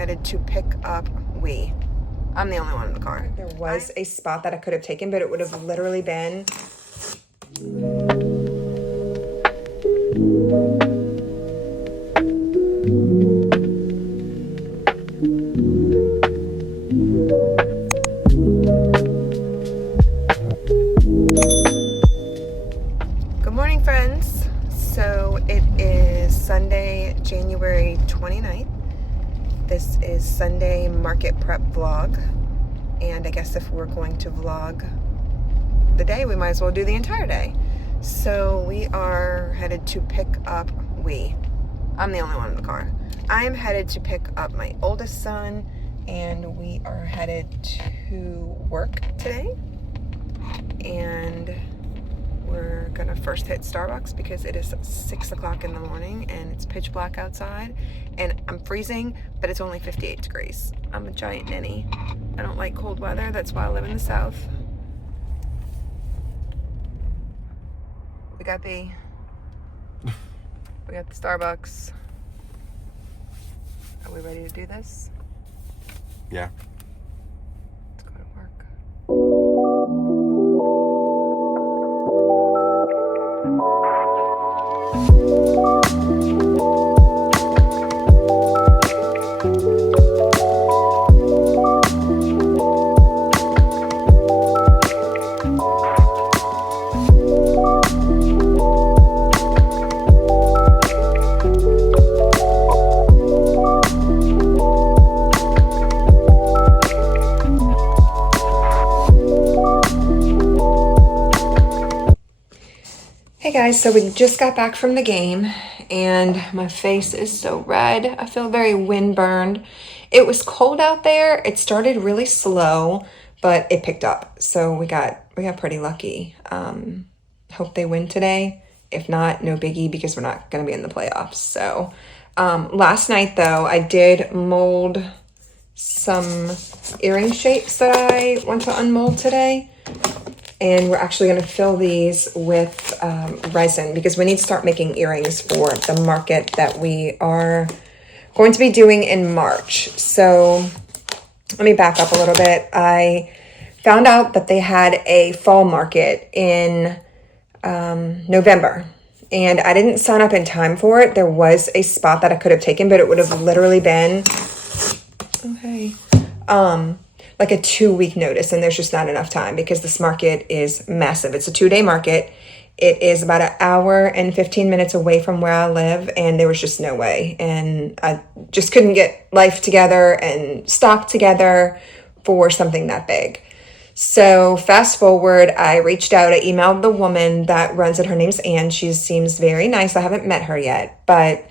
headed to pick up I'm the only one in the car. There was a spot that I could have taken, but it would have literally been Good morning, friends. So it is Sunday, January 29th. This is Sunday market prep vlog. And I guess if we're going to vlog the day, we might as well do the entire day. So we are headed to pick up I'm the only one in the car. I am headed to pick up my oldest son, and we are headed to work today. And we're gonna first hit Starbucks because it is 6 o'clock in the morning and it's pitch black outside and I'm freezing, but it's only 58 degrees. I'm a giant ninny. I don't like cold weather. That's why I live in the South. We got the Starbucks. Are we ready to do this? Yeah. Let's go to work. Hey guys, so we just got back from the game and my face is so red. I feel very windburned. It was cold out there. It started really slow, but it picked up. So we got pretty lucky. Hope they win today. If not, no biggie because we're not going to be in the playoffs. So last night though, I did mold some earring shapes that I want to unmold today. And we're actually going to fill these with resin because we need to start making earrings for the market that we are going to be doing in March. So let me back up a little bit. I found out that they had a fall market in November. And I didn't sign up in time for it. There was a spot that I could have taken, but it would have literally been, like a 2-week notice, and there's just not enough time because this market is massive. It's a 2-day market. It is about an hour and 15 minutes away from where I live, and there was just no way. And I just couldn't get life together and stock together for something that big. So fast forward, I reached out, I emailed the woman that runs it. Her name's Anne. She seems very nice. I haven't met her yet, but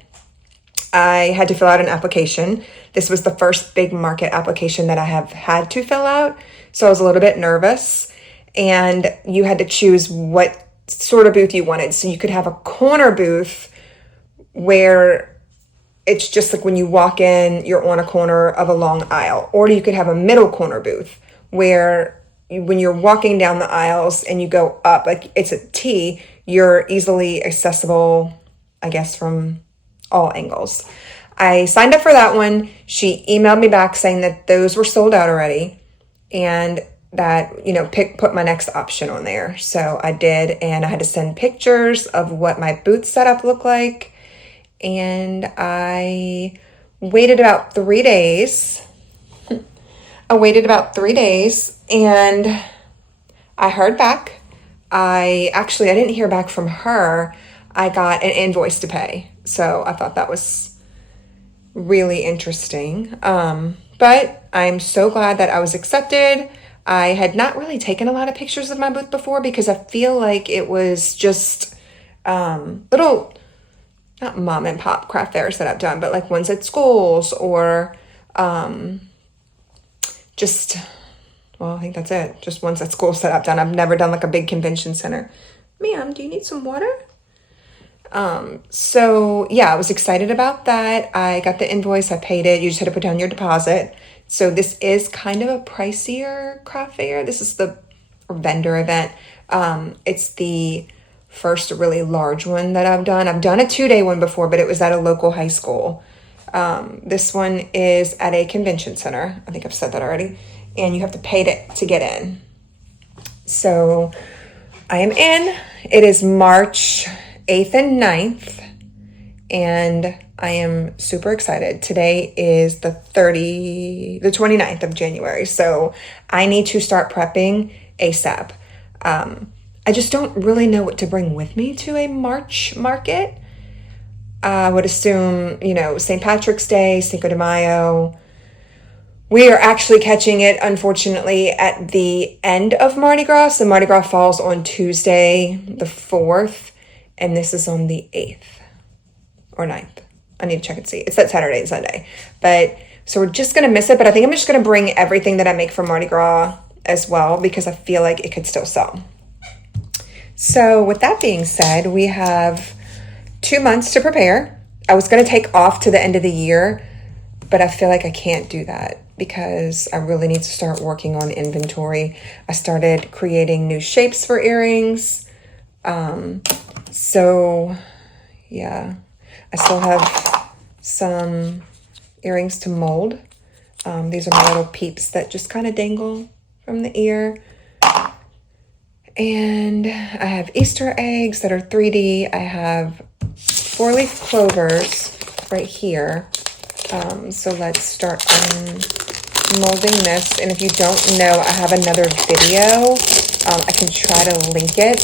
I had to fill out an application. This was the first big market application that I have had to fill out. So I was a little bit nervous, and you had to choose what sort of booth you wanted. So you could have a corner booth where it's just like when you walk in, you're on a corner of a long aisle, or you could have a middle corner booth where when you're walking down the aisles and you go up, like it's a T, you're easily accessible, I guess, from all angles. I signed up for that one. She emailed me back saying that those were sold out already and that, put my next option on there. So I did, and I had to send pictures of what my booth setup looked like. And I waited about 3 days. and I heard back. I didn't hear back from her. I got an invoice to pay. So I thought that was really interesting. But I'm so glad that I was accepted. I had not really taken a lot of pictures of my booth before because I feel like it was just little, not mom and pop craft fairs that I've done, but like ones at schools or I think that's it. Just ones at schools that I've done. I've never done like a big convention center. Ma'am, do you need some water? So yeah, I was excited about that. I got the invoice, I paid it. You just had to put down your deposit. So this is kind of a pricier craft fair. This is the vendor event. It's the first really large one that I've done. I've done a 2-day one before, but it was at a local high school. This one is at a convention center. I think I've said that already. And you have to pay to get in. So I am in. It is March 8th and 9th. And I am super excited. Today is the 29th of January. So I need to start prepping ASAP. I just don't really know what to bring with me to a March market. I would assume, St. Patrick's Day, Cinco de Mayo. We are actually catching it, unfortunately, at the end of Mardi Gras. So Mardi Gras falls on Tuesday, the 4th, and this is on the 8th or 9th. I need to check and see. It's that Saturday and Sunday. So we're just going to miss it, but I think I'm just going to bring everything that I make for Mardi Gras as well, because I feel like it could still sell. So with that being said, we have 2 months to prepare. I was going to take off to the end of the year, but I feel like I can't do that because I really need to start working on inventory. I started creating new shapes for earrings. So yeah, I still have some earrings to mold. These are my little peeps that just kind of dangle from the ear. And I have Easter eggs that are 3D. I have 4-leaf clovers right here. So let's start molding this. And if you don't know, I have another video. I can try to link it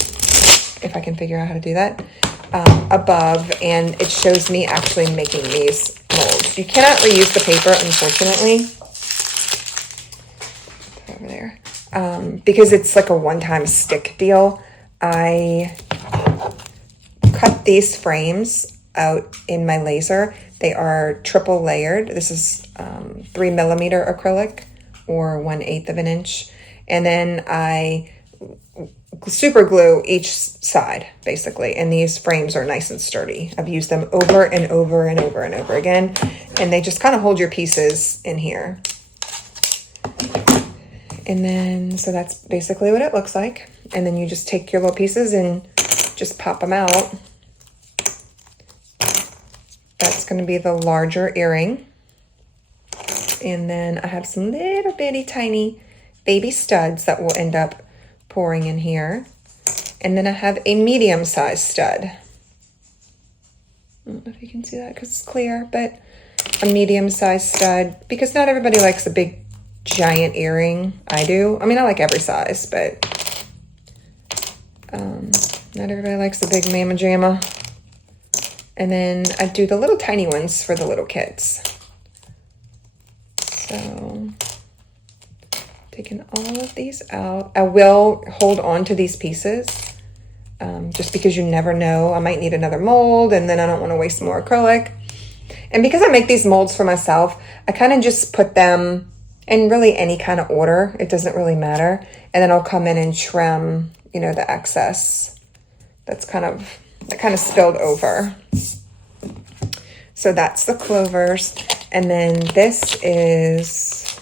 if I can figure out how to do that above. And it shows me actually making these molds. You cannot reuse the paper, unfortunately. Over there. Because it's like a one-time stick deal. I cut these frames out in my laser. They are triple layered. This is 3mm acrylic or 1/8 of an inch. And then I super glue each side basically. And these frames are nice and sturdy. I've used them over and over and over and over again. And they just kind of hold your pieces in here. And then, so that's basically what it looks like. And then you just take your little pieces and just pop them out. That's going to be the larger earring. And then I have some little bitty tiny baby studs that will end up pouring in here. And then I have a medium-sized stud. I don't know if you can see that because it's clear, but a medium-sized stud, because not everybody likes a big giant earring. I do. I mean, I like every size, but not everybody likes the big mama jamma. And then I do the little tiny ones for the little kids. So taking all of these out. I will hold on to these pieces just because you never know. I might need another mold, and then I don't want to waste more acrylic. And because I make these molds for myself, I kind of just put them in really any kind of order. It doesn't really matter. And then I'll come in and trim, the excess that kind of spilled over. So that's the clovers. And then this is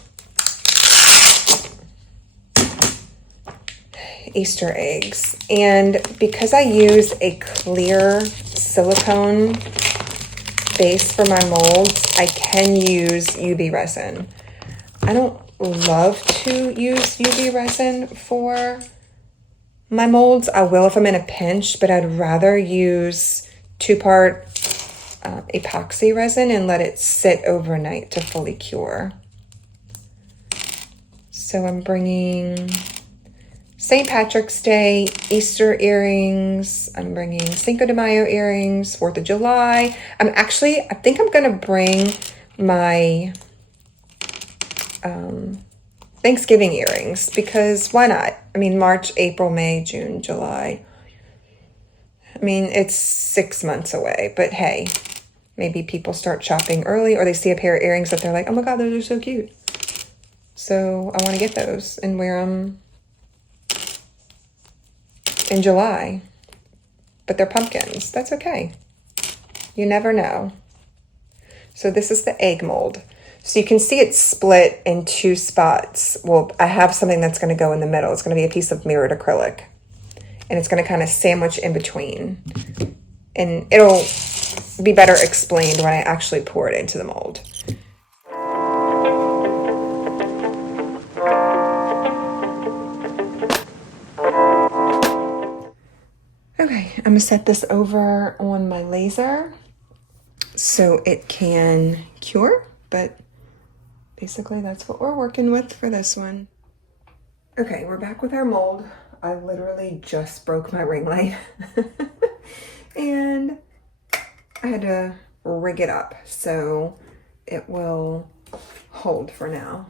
Easter eggs. And because I use a clear silicone base for my molds, I can use UV resin. I don't love to use UV resin for my molds. I will if I'm in a pinch, but I'd rather use 2-part epoxy resin and let it sit overnight to fully cure. So I'm bringing St. Patrick's Day, Easter earrings. I'm bringing Cinco de Mayo earrings, 4th of July. I think I'm going to bring my Thanksgiving earrings, because why not? I mean, March, April, May, June, July. I mean, it's 6 months away, but hey, maybe people start shopping early, or they see a pair of earrings that they're like, oh my God, those are so cute. So I want to get those and wear them in July, but they're pumpkins. That's okay. You never know. So this is the egg mold. So you can see it's split in 2 spots. Well, I have something that's going to go in the middle. It's going to be a piece of mirrored acrylic. And it's going to kind of sandwich in between. And it'll be better explained when I actually pour it into the mold. Okay, I'm gonna set this over on my laser so it can cure, but basically that's what we're working with for this one. Okay, we're back with our mold. I literally just broke my ring light and I had to rig it up so it will hold for now.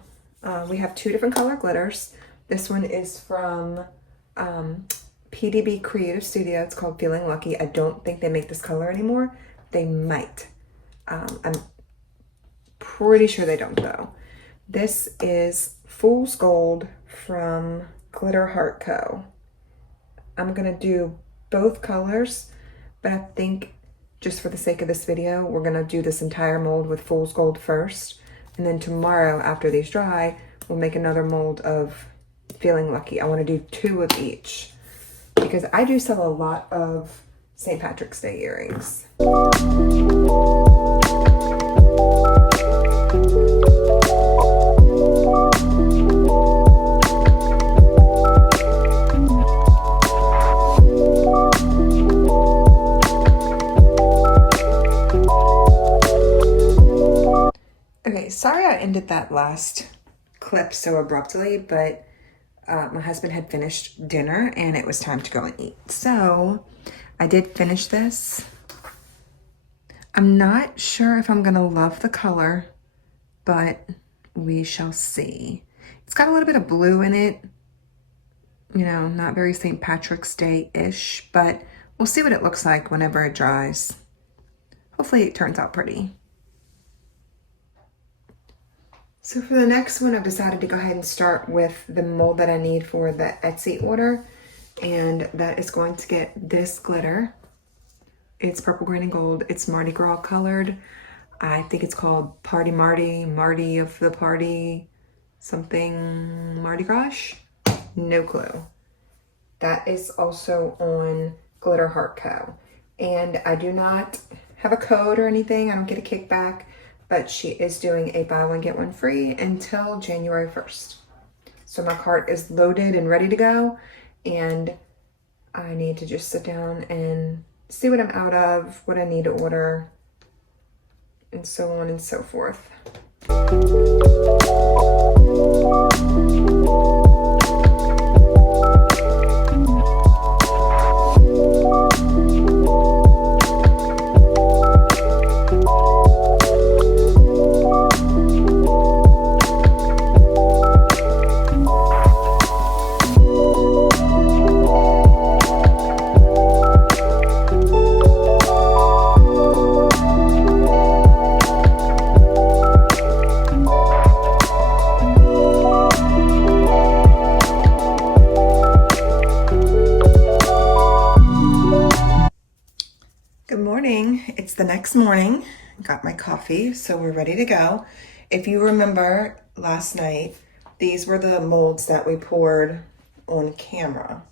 We have 2 different color glitters. This one is from PDB Creative Studio. It's called Feeling Lucky. I don't think they make this color anymore. They might. I'm pretty sure they don't though. This is Fool's Gold from Glitter Heart Co. I'm gonna do both colors, but I think just for the sake of this video, we're gonna do this entire mold with Fool's Gold first. And then tomorrow, after these dry, we'll make another mold of Feeling Lucky. I wanna do 2 of each because I do sell a lot of St. Patrick's Day earrings. Okay, sorry I ended that last clip so abruptly, but my husband had finished dinner and it was time to go and eat. So I did finish this. I'm not sure if I'm gonna love the color, but we shall see. It's got a little bit of blue in it, you know, not very St. Patrick's Day-ish, but we'll see what it looks like whenever it dries. Hopefully it turns out pretty. So for the next one, I've decided to go ahead and start with the mold that I need for the Etsy order. And that is going to get this glitter. It's purple, green, and gold. It's Mardi Gras colored. I think it's called Party Marty, Marty of the Party, something Mardi Gras. No clue. That is also on Glitter Heart Co. And I do not have a code or anything. I don't get a kickback. But she is doing a buy one get one free until January 1st. So my cart is loaded and ready to go, and I need to just sit down and see what I'm out of, what I need to order, and so on and so forth. It's the next morning. Got my coffee, so we're ready to go. If you remember last night, these were the molds that we poured on camera.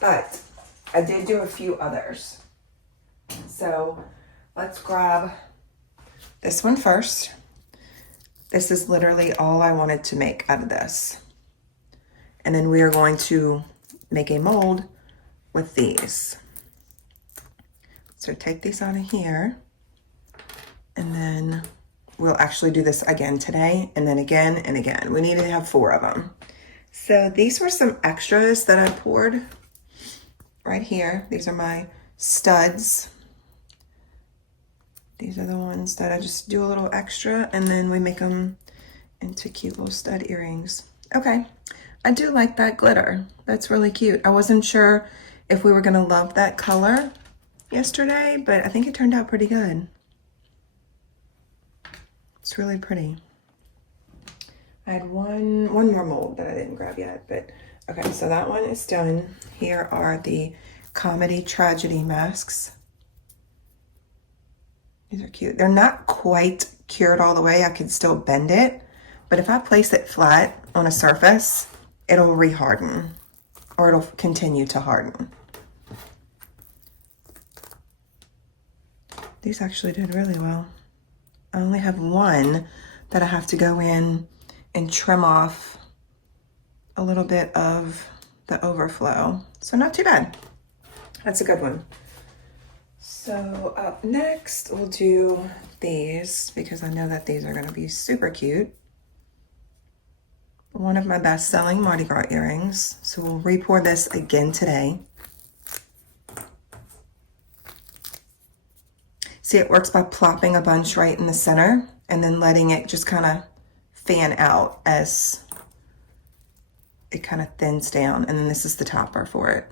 But I did do a few others. So let's grab this one first. This is literally all I wanted to make out of this. And then we are going to make a mold with these. So take these out of here, and then we'll actually do this again today, and then again and again. We need to have 4 of them. So these were some extras that I poured right here. These are my studs. These are the ones that I just do a little extra, and then we make them into cute little stud earrings. Okay, I do like that glitter. That's really cute. I wasn't sure if we were gonna love that color yesterday, but I think it turned out pretty good. It's really pretty. I had one more mold that I didn't grab yet, but okay, so that one is done. Here are the comedy tragedy masks. These are cute. They're not quite cured all the way. I can still bend it, but if I place it flat on a surface, it'll reharden, or it'll continue to harden. these actually did really well. I only have one that I have to go in and trim off a little bit of the overflow. So not too bad. That's a good one. So up next, we'll do these because I know that these are going to be super cute. One of my best-selling Mardi Gras earrings. So we'll re-pour this again today. See, it works by plopping a bunch right in the center and then letting it just kind of fan out as it kind of thins down. And then this is the topper for it.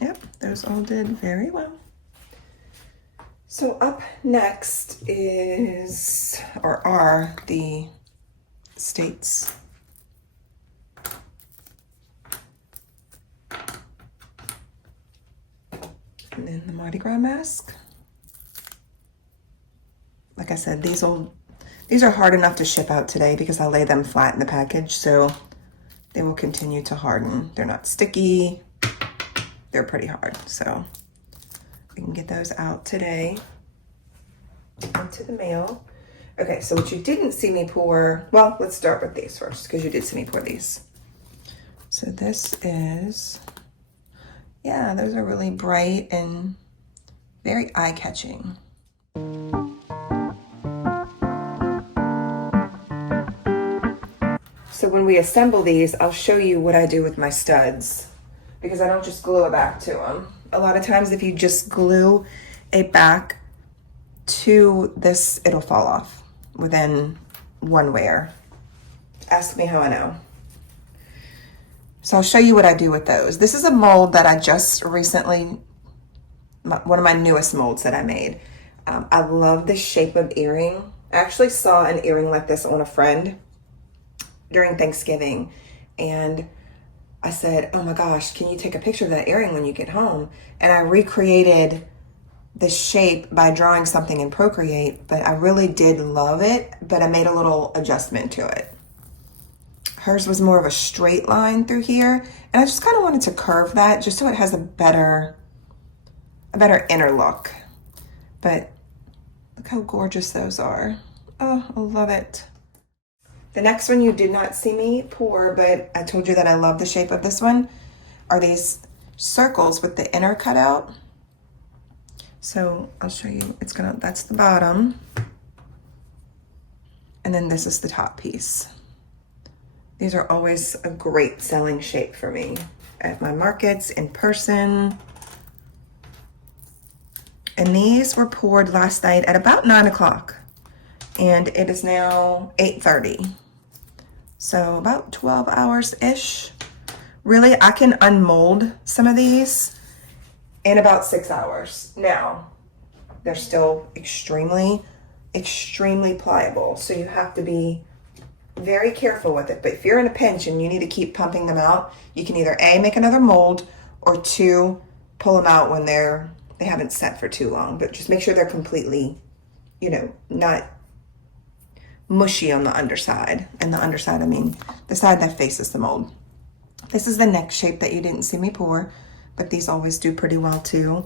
Yep, those all did very well. So up next is, or are, the states. And then the Mardi Gras mask. Like I said, these are hard enough to ship out today because I lay them flat in the package, so they will continue to harden. They're not sticky. They're pretty hard, so we can get those out today into the mail. Okay, so what you didn't see me pour, well, let's start with these first because you did see me pour these. So this is, yeah, those are really bright and very eye-catching. So when we assemble these, I'll show you what I do with my studs because I don't just glue it back to them. A lot of times if you just glue it back to this, it'll fall off within one wear. Ask me how I know. So I'll show you what I do with those. This is a mold that I just recently, one of my newest molds that I made. I love the shape of earring. I actually saw an earring like this on a friend during Thanksgiving, and I said, oh my gosh, can you take a picture of that earring when you get home? And I recreated the shape by drawing something in Procreate, but I really did love it, but I made a little adjustment to it. Hers was more of a straight line through here, and I just kind of wanted to curve that just so it has a better inner look. But look how gorgeous those are. Oh, I love it. The next one you did not see me pour, but I told you that I love the shape of this one, are these circles with the inner cutout. So I'll show you, that's the bottom. And then this is the top piece. These are always a great selling shape for me at my markets, in person. And these were poured last night at about 9 o'clock. And it is now 8:30. So about 12 hours-ish. Really, I can unmold some of these in about 6 hours. Now, they're still extremely, extremely pliable. So you have to be very careful with it. But if you're in a pinch and you need to keep pumping them out, you can either A, make another mold, or 2, pull them out when they haven't set for too long. But just make sure they're completely, not mushy on the underside. And the underside, I mean the side that faces the mold. This is the neck shape that you didn't see me pour, but these always do pretty well too.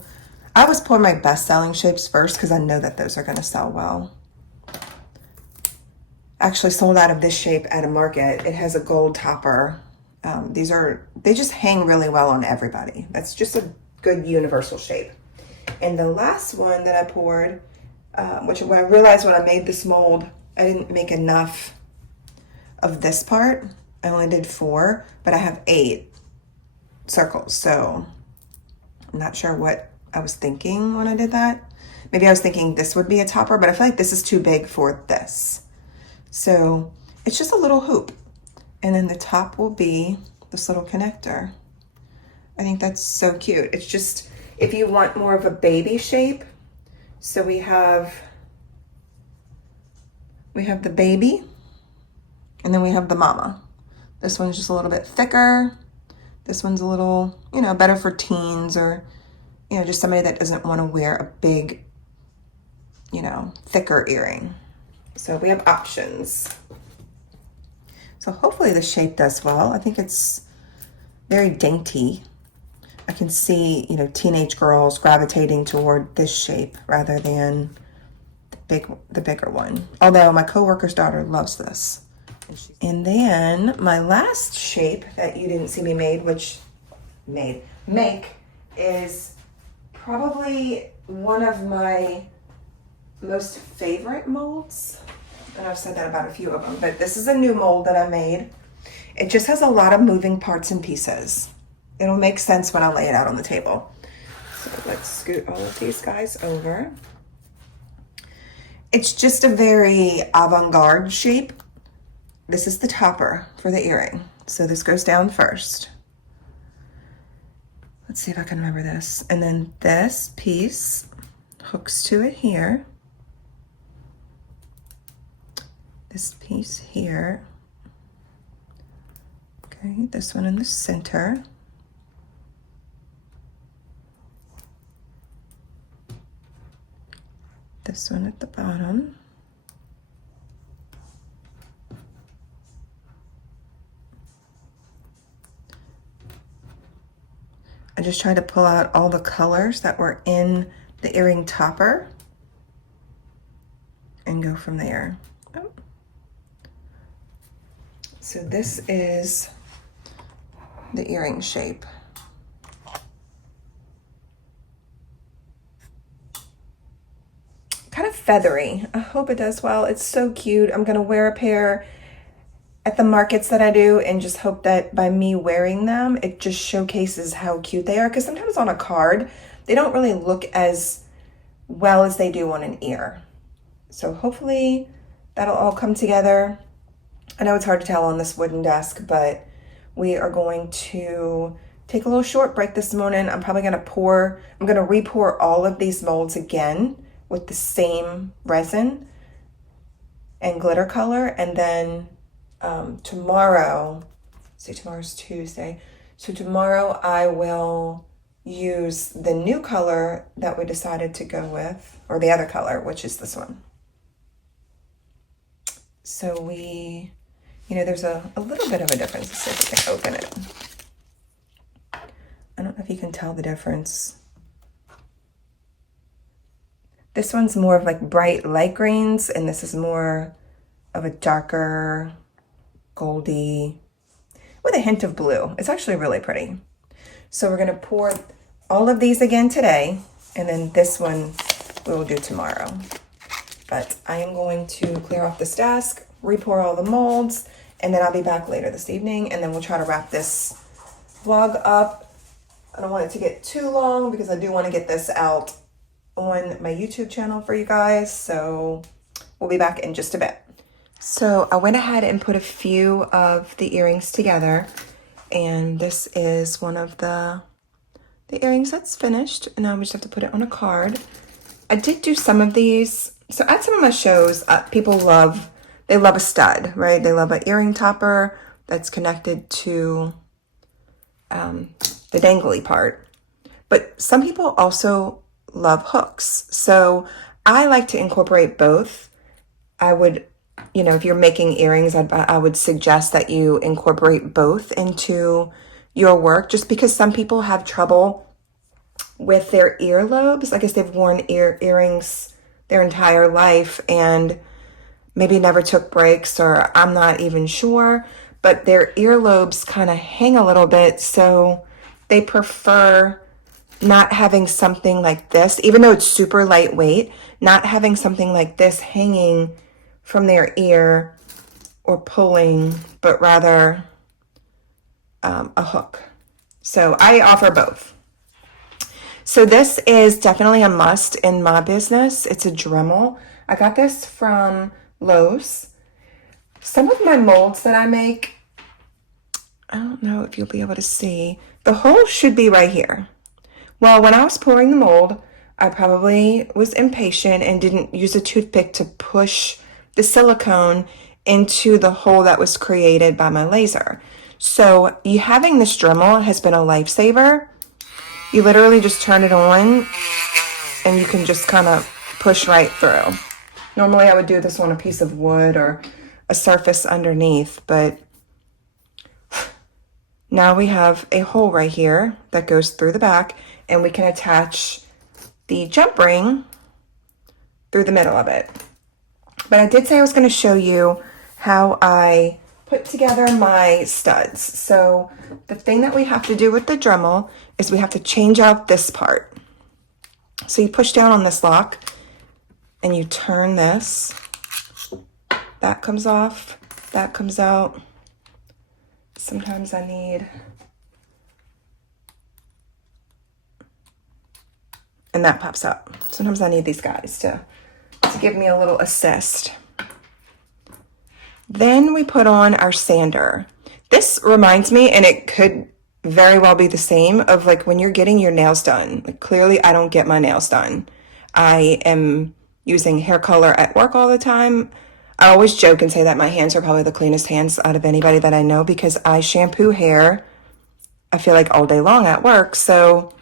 I always pour my best-selling shapes first because I know that those are going to sell well. Actually sold out of this shape at a market. It has a gold topper. They just hang really well on everybody. That's just a good universal shape. And the last one that I poured, which when I realized when I made this mold, I didn't make enough of this part. I only did 4, but I have 8 circles. So I'm not sure what I was thinking when I did that. Maybe I was thinking this would be a topper, but I feel like this is too big for this. So it's just a little hoop. And then the top will be this little connector. I think that's so cute. It's just, if you want more of a baby shape, so we have the baby, and then we have the mama. This one's just a little bit thicker. This one's a little, better for teens or, just somebody that doesn't want to wear a big, thicker earring. So we have options. So hopefully the shape does well. I think it's very dainty. I can see, you know, teenage girls gravitating toward this shape rather than the bigger one. Although my coworker's daughter loves this. And then my last shape that you didn't see me make is probably one of my most favorite molds. And I've said that about a few of them, but this is a new mold that I made. It just has a lot of moving parts and pieces. It'll make sense when I lay it out on the table. So let's scoot all of these guys over. It's just a very avant-garde shape. This is the topper for the earring. So this goes down first. Let's see if I can remember this. And then this piece hooks to it here. This piece here. Okay, this one in the center. This one at the bottom. I just tried to pull out all the colors that were in the earring topper and go from there. Oh. So this is the earring shape. Kind of feathery. I hope it does well. It's so cute. I'm gonna wear a pair at the markets that I do and just hope that by me wearing them, it just showcases how cute they are. Because sometimes on a card, they don't really look as well as they do on an ear. So hopefully that'll all come together. I know it's hard to tell on this wooden desk, but we are going to take a little short break this morning. I'm gonna re-pour all of these molds again with the same resin and glitter color. And then tomorrow, tomorrow's Tuesday. So tomorrow I will use the new color that we decided to go with, or the other color, which is this one. So there's a little bit of a difference. Let's see if we can open it. I don't know if you can tell the difference. This one's more of like bright light greens, and this is more of a darker goldy with a hint of blue. It's actually really pretty. So we're gonna pour all of these again today, and then this one we will do tomorrow. But I am going to clear off this desk, re-pour all the molds, and then I'll be back later this evening, and then we'll try to wrap this vlog up. I don't want it to get too long because I do want to get this out on my YouTube channel for you guys. So we'll be back in just a bit. So I went ahead and put a few of the earrings together, and this is one of the earrings that's finished, and now we just have to put it on a card. I did do some of these. So at some of my shows, people love a stud, right? They love an earring topper that's connected to the dangly part. But some people also love hooks. So I like to incorporate both. I would, if you're making earrings, I would suggest that you incorporate both into your work, just because some people have trouble with their earlobes. I guess they've worn earrings their entire life and maybe never took breaks, or I'm not even sure, but their earlobes kind of hang a little bit, so they prefer not having something like this, even though it's super lightweight, not having something like this hanging from their ear or pulling, but rather a hook. So I offer both. So this is definitely a must in my business. It's a Dremel. I got this from Lowe's. Some of my molds that I make, I don't know if you'll be able to see, the hole should be right here. Well, when I was pouring the mold, I probably was impatient and didn't use a toothpick to push the silicone into the hole that was created by my laser. So having this Dremel has been a lifesaver. You literally just turn it on and you can just kind of push right through. Normally I would do this on a piece of wood or a surface underneath, but Now we have a hole right here that goes through the back, and we can attach the jump ring through the middle of it. But I did say I was going to show you how I put together my studs. So the thing that we have to do with the Dremel is we have to change out this part. So you push down on this lock and you turn this. That comes off, that comes out. Sometimes I need, and that pops out. Sometimes I need these guys to give me a little assist. Then we put on our sander. This reminds me, and it could very well be the same, of like when you're getting your nails done. Like clearly I don't get my nails done. I am using hair color at work all the time. I always joke and say that my hands are probably the cleanest hands out of anybody that I know because I shampoo hair, I feel like all day long at work. So,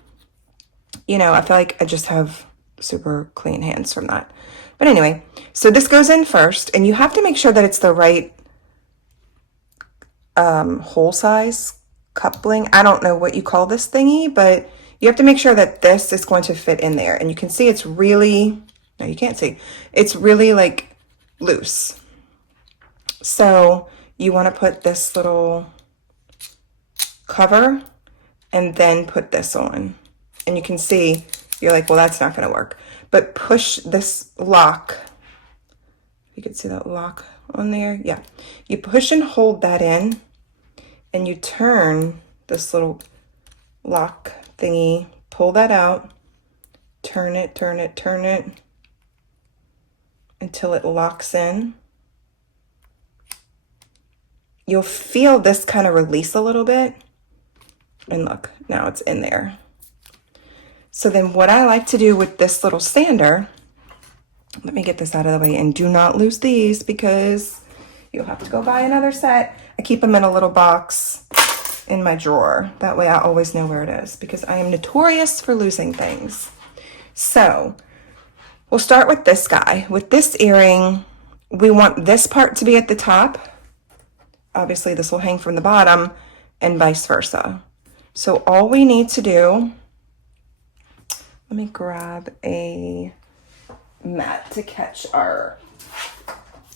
you know, I feel like I just have super clean hands from that. But anyway, so this goes in first, and you have to make sure that it's the right hole size coupling. I don't know what you call this thingy, but you have to make sure that this is going to fit in there. And you can see it's really, no, you can't see. It's really like loose. So you want to put this little cover and then put this on. And you can see, you're like, well, that's not going to work. But push this lock. You can see that lock on there. Yeah. You push and hold that in, and you turn this little lock thingy, pull that out, turn it, turn it, turn it until it locks in. You'll feel this kind of release a little bit. And look, now it's in there. So then what I like to do with this little sander, let me get this out of the way, and do not lose these because you'll have to go buy another set. I keep them in a little box in my drawer. That way I always know where it is because I am notorious for losing things. So we'll start with this guy. With this earring, we want this part to be at the top. Obviously this will hang from the bottom and vice versa. So all we need to do, let me grab a mat to catch our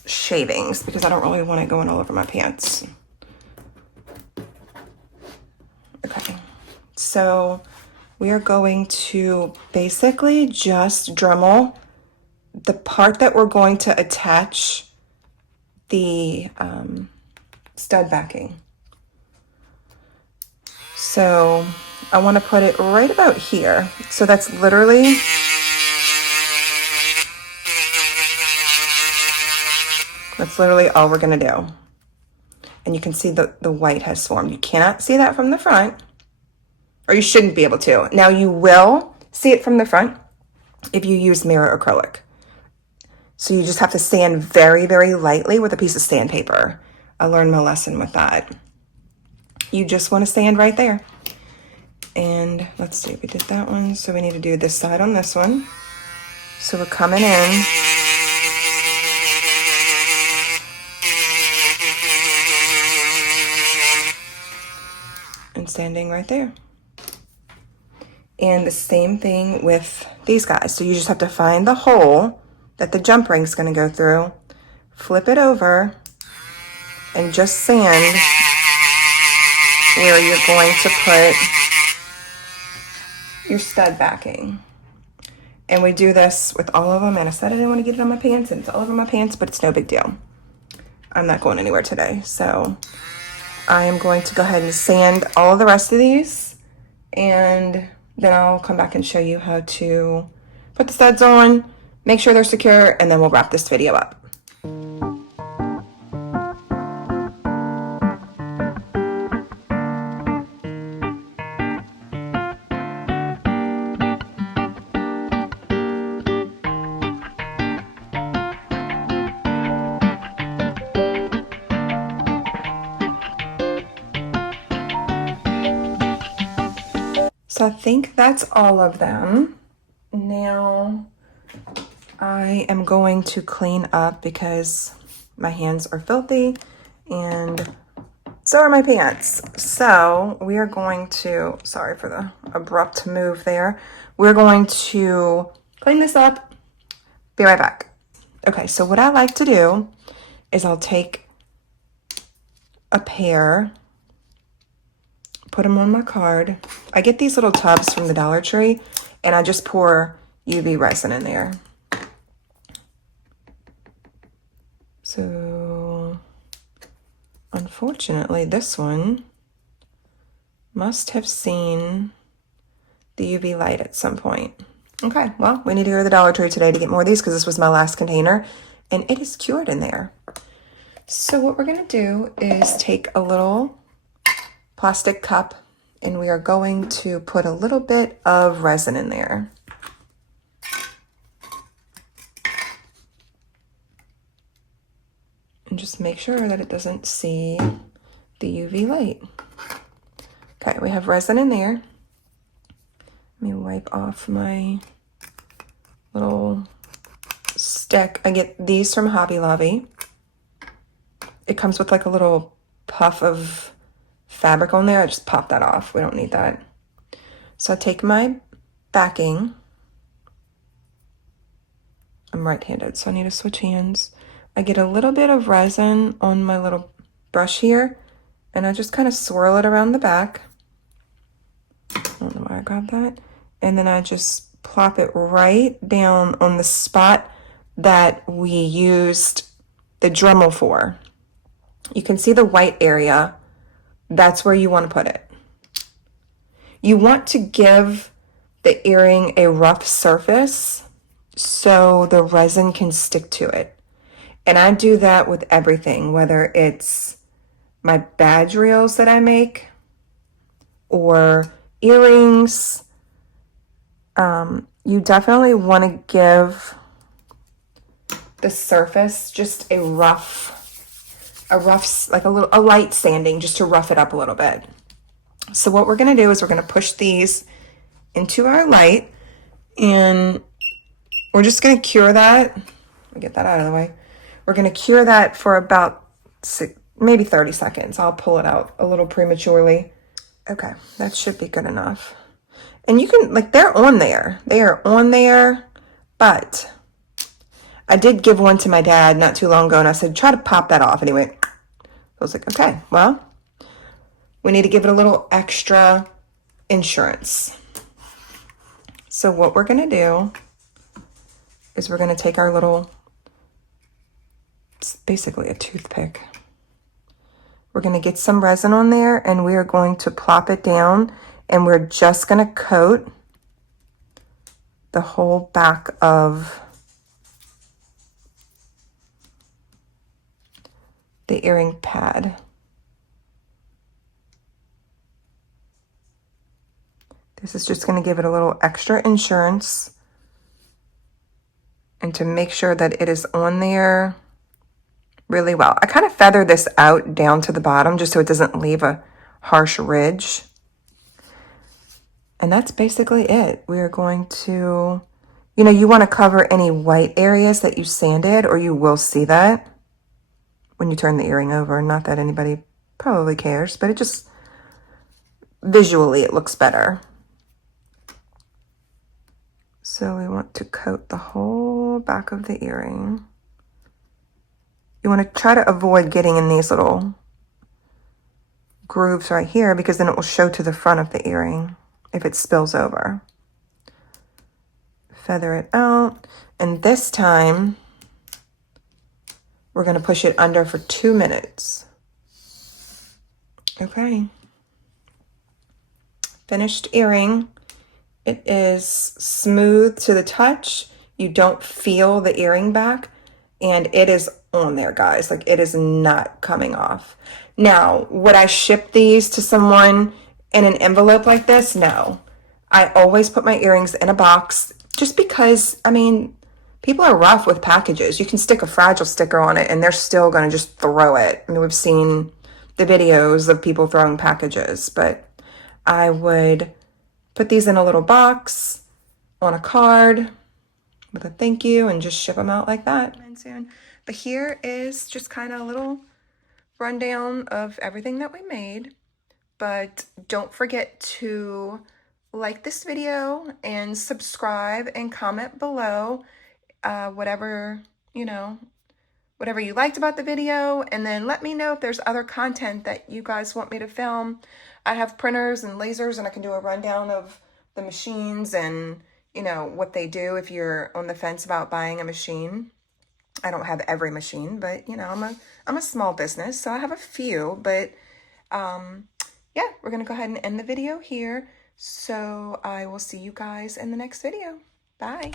shavings because I don't really want it going all over my pants. Okay, so we are going to basically just Dremel the part that we're going to attach the stud backing. So I want to put it right about here. So that's literally all we're going to do. And you can see the white has formed. You cannot see that from the front, or you shouldn't be able to. Now you will see it from the front if you use mirror acrylic. So you just have to sand very, very lightly with a piece of sandpaper. I learned my lesson with that. You just want to sand right there. And let's see, we did that one. So we need to do this side on this one. So we're coming in. And sanding right there. And the same thing with these guys. So you just have to find the hole that the jump ring's going to go through, flip it over, and just sand where you're going to put your stud backing. And we do this with all of them, and I said I didn't want to get it on my pants, and it's all over my pants, but it's no big deal. I'm not going anywhere today, so I am going to go ahead and sand all the rest of these, and then I'll come back and show you how to put the studs on, make sure they're secure, and then we'll wrap this video up. So I think that's all of them. Now I am going to clean up because my hands are filthy and So are my pants. So we are going to, sorry for the abrupt move there. We're going to clean this up. Be right back. Okay, so what I like to do is I'll take a pair, put them on my card. I get these little tubs from the Dollar Tree, and I just pour UV resin in there. So unfortunately, this one must have seen the UV light at some point. Okay, well, we need to go to the Dollar Tree today to get more of these because this was my last container and it is cured in there. So what we're gonna do is take a little plastic cup and we are going to put a little bit of resin in there. And just make sure that it doesn't see the UV light. Okay, we have resin in there. Let me wipe off my little stick. I get these from Hobby Lobby. It comes with like a little puff of fabric on there. I just pop that off. We don't need that. So I take my backing. I'm right-handed, so I need to switch hands. I get a little bit of resin on my little brush here, and I just kind of swirl it around the back. I don't know why I grabbed that. And then I just plop it right down on the spot that we used the Dremel for. You can see the white area. That's where you want to put it. You want to give the earring a rough surface so the resin can stick to it. And I do that with everything, whether it's my badge reels that I make or earrings. You definitely want to give the surface just a light sanding just to rough it up a little bit. So what we're going to do is we're going to push these into our light and we're just going to cure that. Let me get that out of the way. We're going to cure that for about maybe 30 seconds. I'll pull it out a little prematurely. Okay, that should be good enough. And you can, like, they're on there. They are on there, but I did give one to my dad not too long ago, and I said, try to pop that off. And he went, I was like, okay, well, we need to give it a little extra insurance. So what we're going to do is we're going to take our little, it's basically a toothpick. We're going to get some resin on there, and we are going to plop it down, and we're just going to coat the whole back of the earring pad. This is just going to give it a little extra insurance and to make sure that it is on there really well. I kind of feather this out down to the bottom just so it doesn't leave a harsh ridge. And that's basically it. We are going to, you want to cover any white areas that you sanded, or you will see that when you turn the earring over. Not that anybody probably cares, but it just, visually it looks better. So we want to coat the whole back of the earring. You want to try to avoid getting in these little grooves right here because then it will show to the front of the earring if it spills over. Feather it out. And this time, we're going to push it under for 2 minutes. Okay. Finished earring. It is smooth to the touch. You don't feel the earring back. And it is on there, guys. Like, it is not coming off. Now, would I ship these to someone in an envelope like this? No. I always put my earrings in a box just because, people are rough with packages. You can stick a fragile sticker on it and they're still going to just throw it. We've seen the videos of people throwing packages, but I would put these in a little box on a card with a thank you and just ship them out like that. But here is just kind of a little rundown of everything that we made. But don't forget to like this video and subscribe and comment below whatever, you know, whatever you liked about the video, and then let me know if there's other content that you guys want me to film. I have printers and lasers, and I can do a rundown of the machines and, you know, what they do if you're on the fence about buying a machine. I don't have every machine, but, you know, I'm a small business, so I have a few. But yeah, we're gonna go ahead and end the video here. So I will see you guys in the next video. Bye.